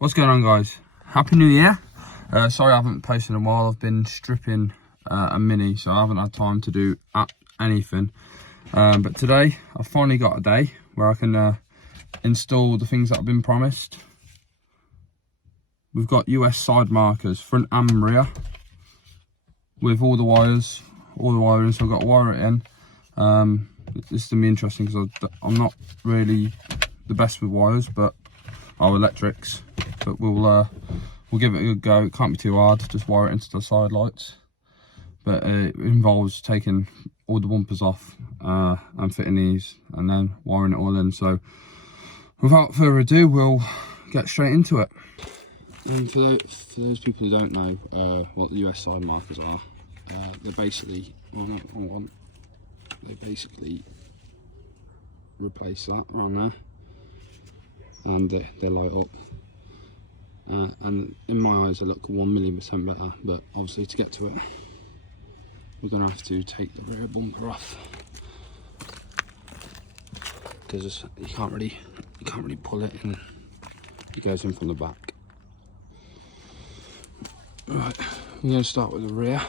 What's going on, guys? Happy New Year. Sorry I haven't posted in a while. I've been stripping a Mini, so I haven't had time to do anything. But today I've finally got a day where I can install the things that I've been promised. We've got US side markers, front and rear, with all the wiring, so I've got to wire it in. This is going to be interesting because I'm not really the best with wires, but electrics. But we'll give it a good go. It can't be too hard, just wire it into the side lights. But it involves taking all the bumpers off and fitting these and then wiring it all in. So without further ado, we'll get straight into it. And for those people who don't know what the US side markers are, they're basically, they basically replace that around there, and they light up. And in my eyes, they look 1,000,000% better. But obviously, to get to it, we're gonna have to take the rear bumper off because you can't really pull it in. It goes in from the back. Right, we're gonna start with the rear.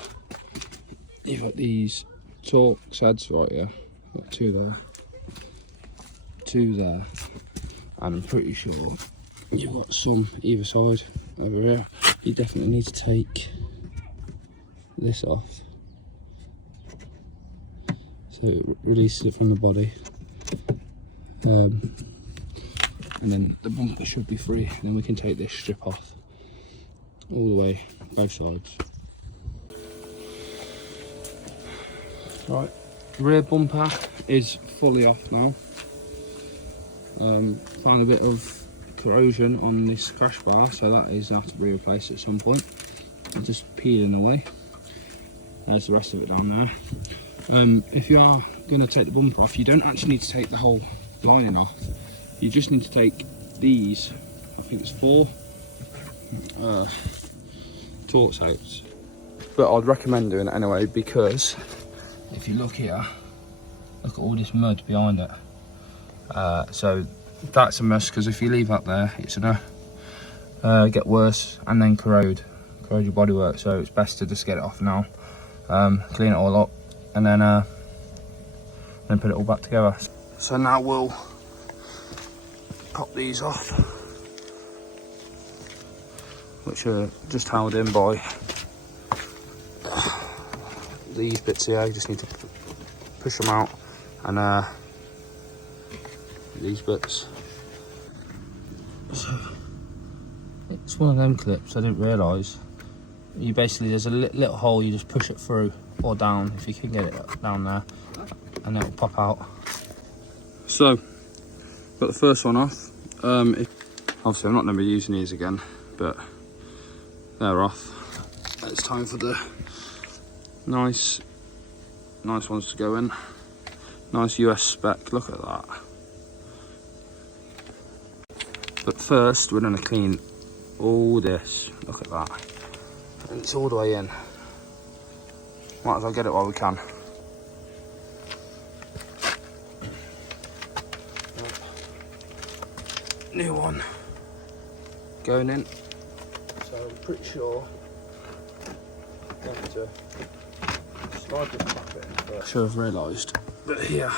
You've got these Torx heads right here. Got two there, and I'm pretty sure you've got some either side over here. You definitely need to take this off, so it releases it from the body, and then the bumper should be free, and then we can take this strip off all the way, both sides. Right, rear bumper is fully off now. Found a bit of corrosion on this crash bar, so that is going to have to be replaced at some point. I'm just peeling away. There's the rest of it down there. If you are going to take the bumper off, you don't actually need to take the whole lining off. You just need to take these, I think it's 4 Torx outs. But I'd recommend doing it anyway, because if you look here, look at all this mud behind it. So that's a must, because if you leave that there, it's gonna get worse and then corrode your bodywork. So it's best to just get it off now, clean it all up, and then put it all back together. So now we'll pop these off, which are just held in by these bits here. You just need to push them out, and these bits. So it's one of them clips I didn't realise. You basically, there's a little hole, you just push it through or down if you can get it down there, and it'll pop out. So got the first one off. Obviously I'm not going to be using these again, but they're off. It's time for the nice ones to go in. Nice US spec, look at that. But first, we're going to clean all this. Look at that. And it's all the way in. Might as well get it while we can. New one going in. So I'm pretty sure I'm going to slide this back in first. Should have realised. But here,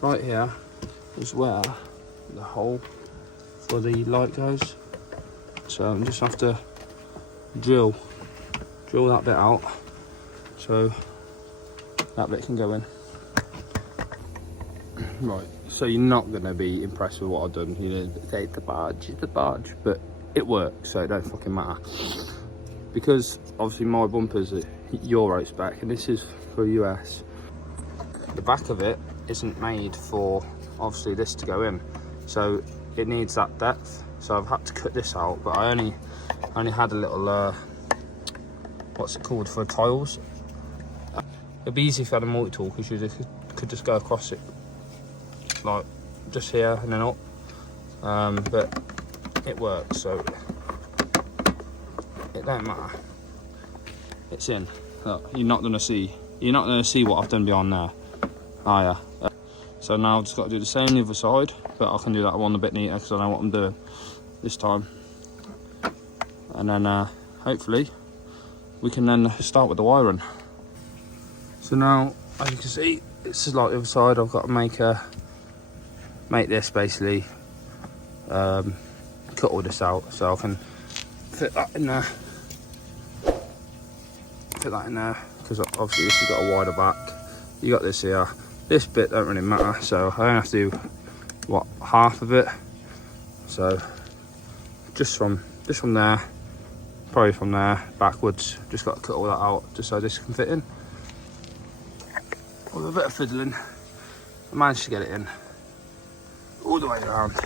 right here, is where the hole for the light goes. So I just have to drill that bit out so that bit can go in. Right, so you're not going to be impressed with what I've done. You know, it's the barge, but it works, so it don't fucking matter. Because obviously my bumpers are Euro spec and this is for US. The back of it isn't made for obviously this to go in, so it needs that depth. So I've had to cut this out, but I only had a little what's it called, for tiles. It'd be easy if you had a multi-tool, because you could just go across it like just here and then up, but it works, so it don't matter. It's in. Look, you're not gonna see what I've done behind there. Oh yeah. So now I've just got to do the same on the other side, but I can do that one a bit neater because I know what I'm doing this time. and then hopefully we can then start with the wiring. So now, as you can see, this is like the other side. I've got to make this basically, cut all this out so I can fit that in there. Because obviously this has got a wider back. You got this here. This bit don't really matter, so I only have to do what, half of it. So just from there, probably from there backwards, just got to cut all that out just so this can fit in. With a bit of fiddling, I managed to get it in all the way around.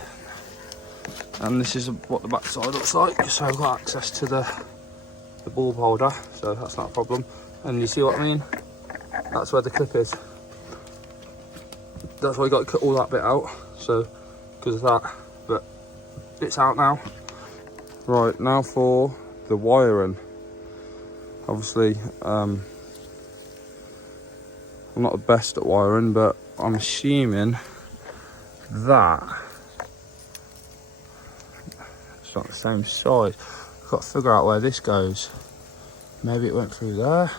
And this is what the back side looks like. So I've got access to the bulb holder, so that's not a problem. And you see what I mean? That's where the clip is. That's why you got to cut all that bit out. So because of that, but it's out now. Right, now for the wiring. Obviously, I'm not the best at wiring, but I'm assuming that it's not the same size. I've got to figure out where this goes. Maybe it went through there.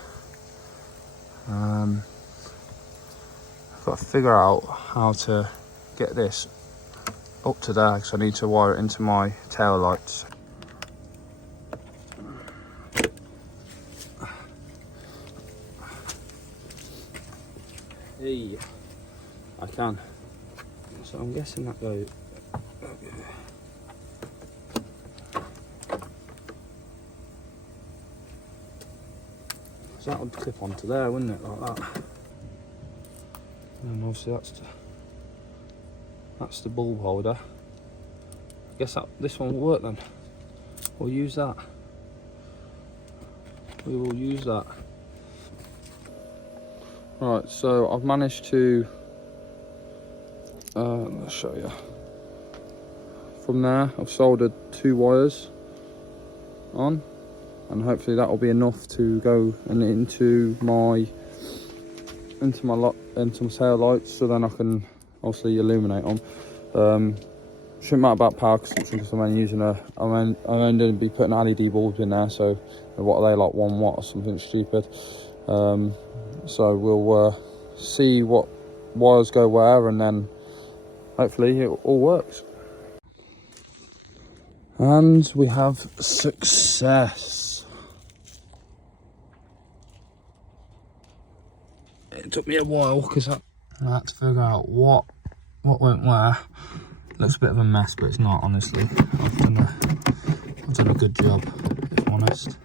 I've got to figure out how to get this up to there because I need to wire it into my tail lights. Hey, I can. So I'm guessing that goes. So that would clip onto there, wouldn't it, like that? And obviously that's the bulb holder. I guess this one will work then. We'll use that. We will use that. Right, so I've managed to, I'll show you. From there, I've soldered 2 wires on, and hopefully that will be enough to go and into my tail lights, so then I can obviously illuminate them. Shouldn't matter about power consumption because I'm only using I'm only going to be putting LED bulbs in there. So what are they, like 1 watt or something stupid? So we'll see what wires go where, and then hopefully it all works. And we have success. It took me a while because I had to figure out what went where. Looks a bit of a mess, but it's not, honestly. I've done a good job, if I'm honest.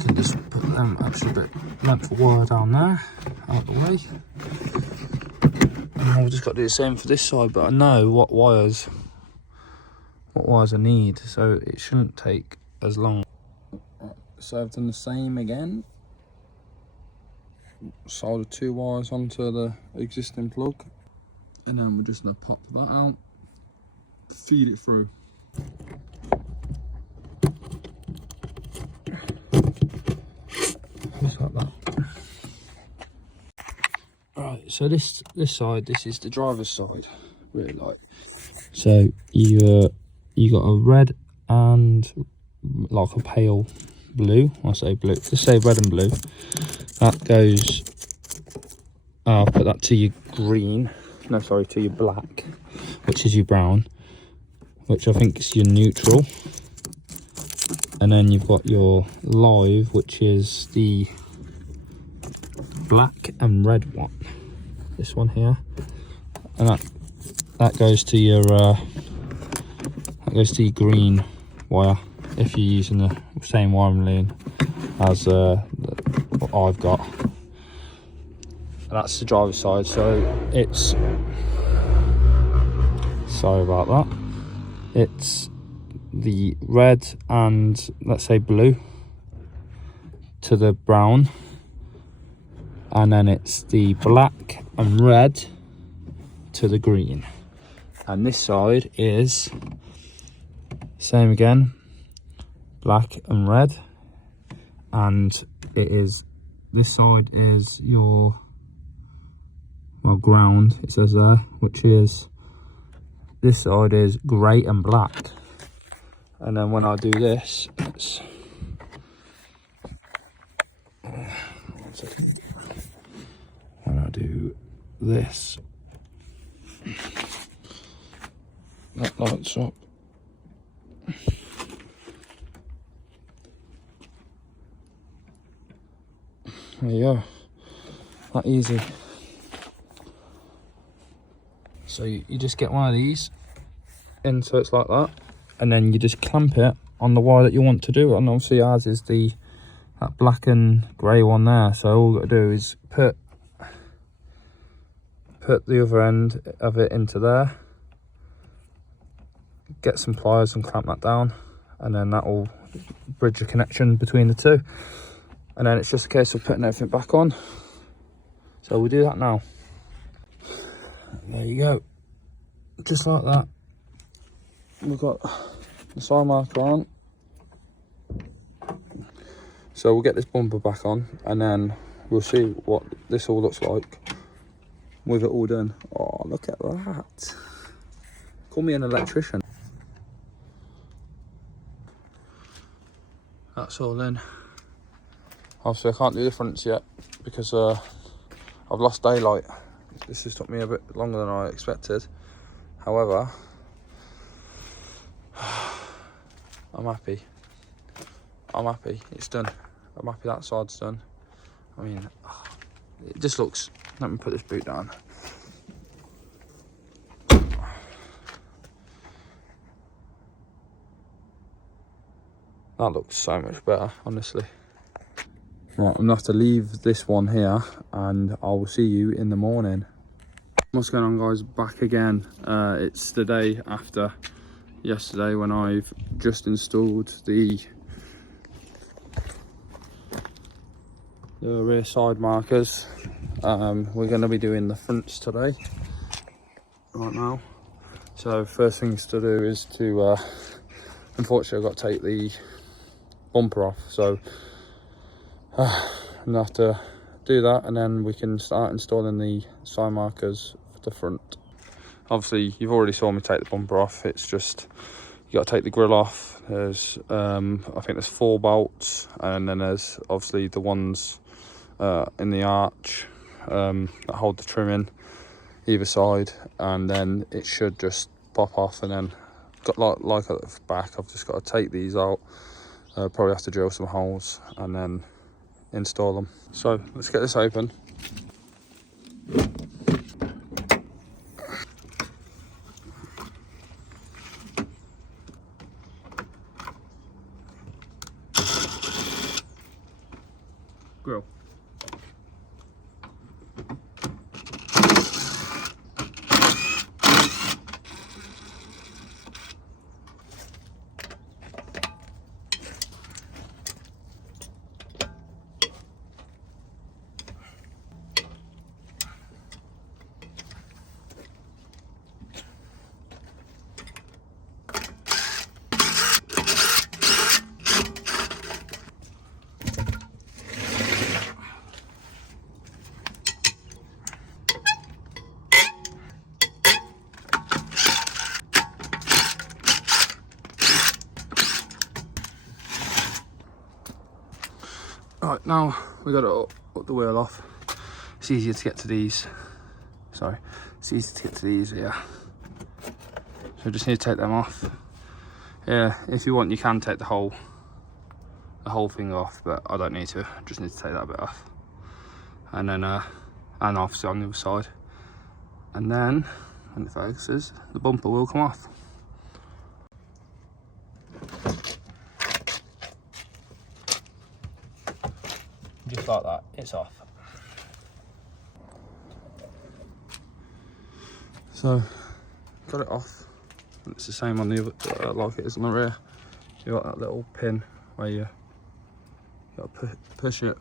Can just put them extra bit length of wire down there, out the way. And I've just got to do the same for this side, but I know what wires I need, so it shouldn't take as long. So I've done the same again. Soldered 2 wires onto the existing plug, and then we're just going to pop that out, feed it through. Just like that. Right, so this side, this is the driver's side, really like. So you got a red and like a pale blue. I say blue. Let's say red and blue. That goes. I'll put that to your green. No, sorry, to your black, which is your brown, which I think is your neutral. And then you've got your live, which is the black and red one. This one here, and that goes to your green wire if you're using the same wiring lane as what I've got. And that's the driver's side, so it's, sorry about that, it's the red and let's say blue to the brown, and then it's the black and red to the green. And this side is same again, black and red, and it is, this side is your, well, ground, it says there, which is, this side is grey and black. And then when I do this, when I do this, that lights up. There you go, that easy. So you just get one of these in, so it's like that, and then you just clamp it on the wire that you want to do. And obviously ours is that black and grey one there, so all you've got to do is put the other end of it into there, get some pliers and clamp that down, and then that will bridge the connection between the two. And then it's just a case of putting everything back on. So we'll do that now. There you go, just like that. We've got the side marker on. So we'll get this bumper back on, and then we'll see what this all looks like with it all done. Oh, look at that. Call me an electrician. That's all in. Obviously I can't do the fronts yet because I've lost daylight. This has took me a bit longer than I expected. However, I'm happy. It's done. I'm happy that side's done. I mean, it just looks... Let me put this boot down. That looks so much better, honestly. Right, I'm gonna have to leave this one here, and I will see you in the morning. What's going on, guys? Back again. It's the day after yesterday when I've just installed the rear side markers. We're going to be doing the fronts today, right now. So first things to do is to unfortunately I've got to take the bumper off, so I'm gonna have to do that, and then we can start installing the side markers for the front. Obviously you've already saw me take the bumper off. It's just you got to take the grille off. There's I think there's 4 bolts, and then there's obviously the ones in the arch that hold the trim in either side, and then it should just pop off. And then got like at the back, I've just got to take these out, probably have to drill some holes and then install them. So let's get this open. Grill. Right, now we've got to put the wheel off. It's easier to get to these. Sorry, it's easier to get to these here. So we just need to take them off. Yeah, if you want, you can take the whole thing off, but I don't need to. I just need to take that bit off, and then and obviously on the other side. And then when it focuses, the bumper will come off. Just like that, it's off. So, got it off. It's the same on the other, like it is on the rear. You got that little pin where you got to push it.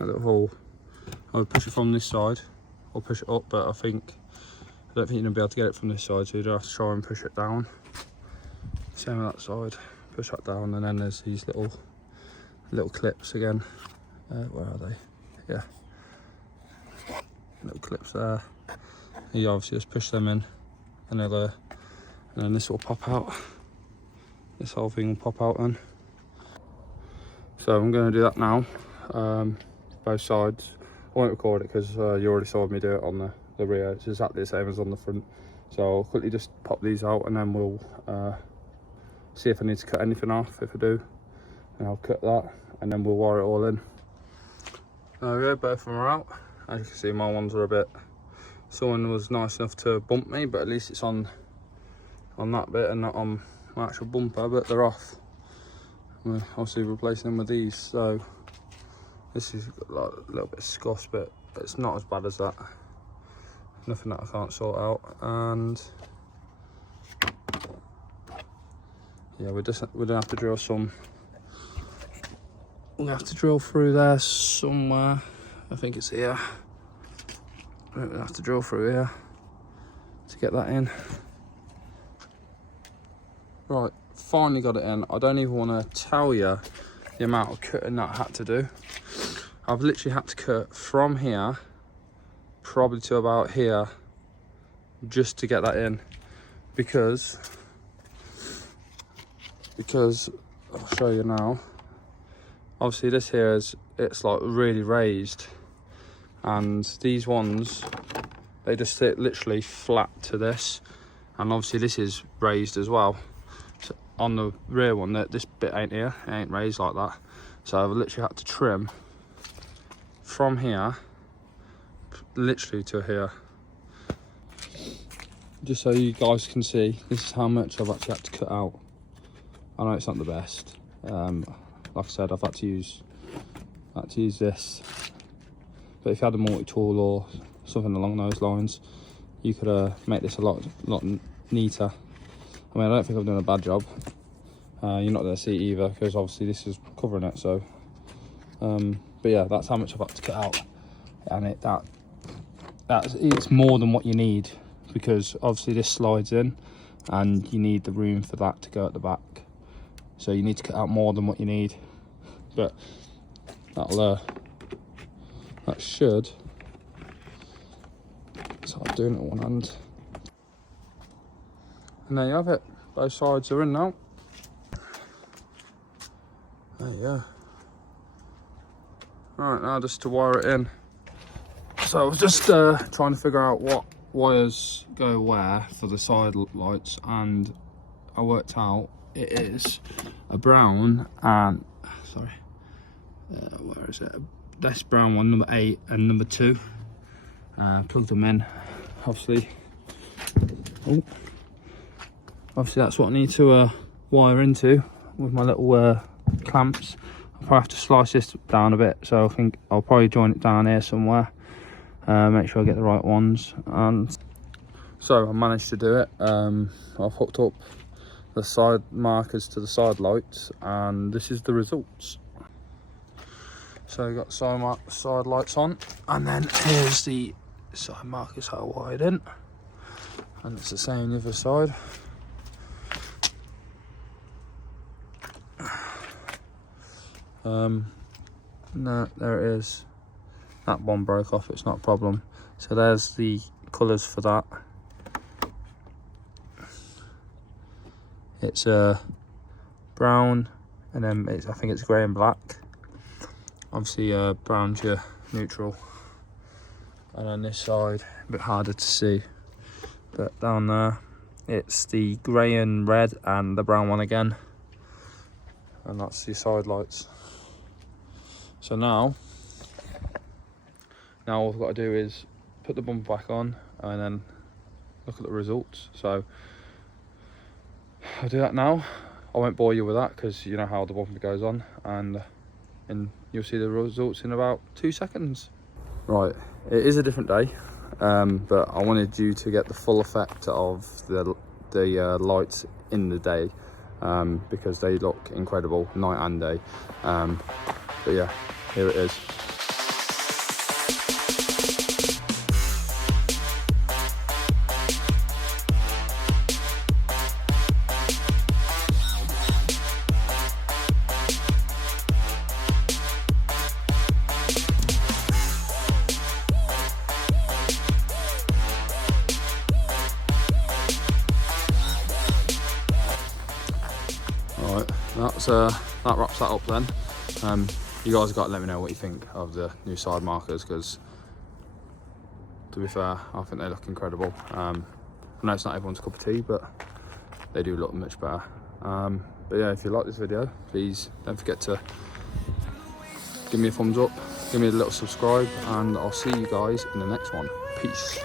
A little hole. I would push it from this side or push it up, but I don't think you're gonna be able to get it from this side, so you'd have to try and push it down. Same on that side. Push that down, and then there's these little clips again. Where are they? Yeah, little clips there. You obviously just push them in, and then this will pop out. this whole thing will pop out then. So I'm going to do that now, both sides. I won't record it because you already saw me do it on the rear. It's exactly the same as on the front. So I'll quickly just pop these out and then we'll see if I need to cut anything off. If I do, and I'll cut that and then we'll wire it all in. There we go, both of them are out. As you can see, my ones are a bit, someone was nice enough to bump me, but at least it's on that bit and not on my actual bumper, but they're off. We're obviously replacing them with these, so this is like a little bit of scuff, but it's not as bad as that. Nothing that I can't sort out. And yeah, we're gonna have to drill some. We're gonna have to drill through there somewhere. I think it's here. We're gonna have to drill through here to get that in. Right, finally got it in. I don't even want to tell you the amount of cutting that I had to do. I've literally had to cut from here probably to about here just to get that in, because I'll show you now. Obviously this here it's like really raised, and these ones, they just sit literally flat to this, and obviously this is raised as well. So on the rear one, this bit ain't here, it ain't raised like that. So I've literally had to trim from here literally to here, just so you guys can see this is how much I've actually had to cut out. I know it's not the best, like I said, I've had to use this, but if you had a multi-tool or something along those lines, you could make this a lot neater. I mean, I don't think I've done a bad job. You're not going to see either, because obviously this is covering it. So but yeah, that's how much I've had to cut out, and it's more than what you need, because obviously this slides in and you need the room for that to go at the back, so you need to cut out more than what you need. But that should, so I'm doing it one hand, and there you have it, both sides are in now. There you go. Right, now just to wire it in. So I was just trying to figure out what wires go where for the side lights, and I worked out it is a brown and, sorry, where is it? This brown one, number 8 and number 2. Plugged them in, obviously. Oh, obviously that's what I need to wire into with my little clamps. I'll probably have to slice this down a bit, so I think I'll probably join it down here somewhere. Make sure I get the right ones. And so I managed to do it. I've hooked up the side markers to the side lights, and this is the results. So we've got side lights on, and then here's the side markers that are wired in, and it's the same the other side. No, there it is. That one broke off, it's not a problem. So there's the colours for that. It's brown, and then I think it's grey and black. Obviously brown's your neutral, and on this side a bit harder to see, but down there it's the grey and red and the brown one again, and that's the side lights. So now all I've got to do is put the bumper back on and then look at the results. So I'll do that now. I won't bore you with that because you know how the bumper goes on, and you'll see the results in about 2 seconds. Right, it is a different day, but I wanted you to get the full effect of the lights in the day, because they look incredible night and day. But yeah, here it is. that wraps that up then. You guys have got to let me know what you think of the new side markers, because to be fair, I think they look incredible. I know it's not everyone's cup of tea, but they do look much better. But yeah, if you like this video, please don't forget to give me a thumbs up, give me a little subscribe, and I'll see you guys in the next one. Peace.